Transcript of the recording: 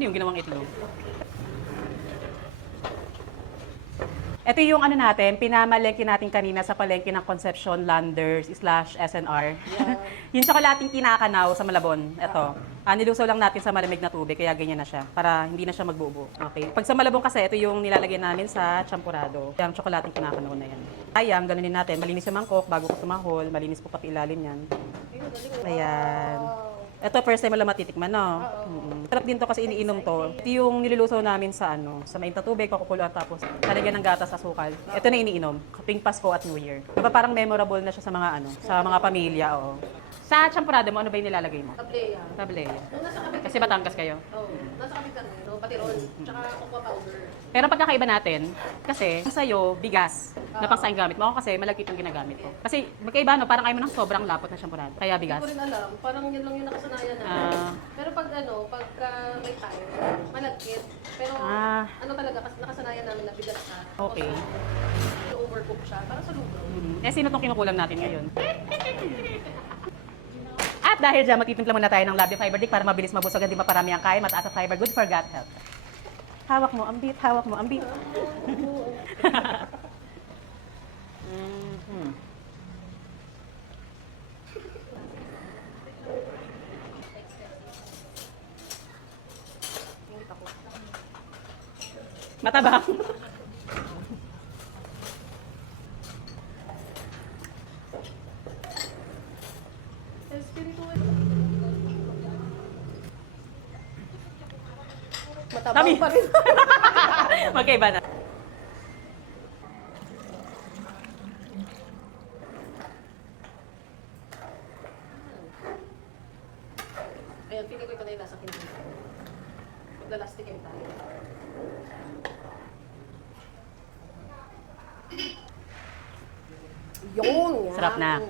Ano yung ginawang itlog? Ito yung ano natin, pinamalengke natin kanina sa palengke ng Concepcion Landers / SNR. Yeah. Yung tsokolating kinakanaw sa Malabon. Ito. Nilusaw lang natin sa malamig na tubig, kaya ganyan na siya. Para hindi na siya magbubo. Okay. Pag sa Malabon kasi, ito yung nilalagay namin sa champurado. Yung tsokolating kinakanaw na yan. Ayang, ganunin natin. Malinis yung mangkok bago ko sumahol. Malinis po pati ilalim yan. Ayan. Ito, first time mo lang matitikman, no? Sarap din to kasi iniinom to. Ito yung nilulusaw namin sa sa mainit na tubig, pakukuluan tapos talagyan ng gatas, asukal. Ito na iniinom, tuwing Pasko at New Year. Diba parang memorable na siya sa mga sa mga pamilya, oo. Sa champurado mo, ano ba yung nilalagay mo? Tableya. Tableya. Nung nasa kami Kasi Batangas kayo. Oo. Nasa kami kami, no? Patirol. Tsaka cocoa powder. Pero pagkakaiba natin, kasi sa'yo, bigas na pangsaing gamit mo. Ako kasi malagkit yung ginagamit ko. Kasi magkaiba, no? Parang ayaw mo ng sobrang lapot na champurado. Kaya bigas. Hindi ko rin alam. Parang yun lang yung nakasanayan namin. Pero pag pagka may time, malagkit. Pero ano talaga, kasi nakasanayan namin na bigas na. Okay. Overcook siya. Parang sa luto. Eh, sino tong kinukulam natin ngayon? At dahil dyan, magtitimpla muna tayo ng Love Fiber Dick para mabilis mabusog, hindi maparami ang kain, mataas ang fiber, good for gut health. Hawak mo, ambit, hawak mo, ambit. Matabang. Espiritu. Tabi. Matabang pa rin. Magkaiba na. Ayan, pili ko ito na yung nasa kinito. Maglalastik kayo tayo. Yun! Sarap na.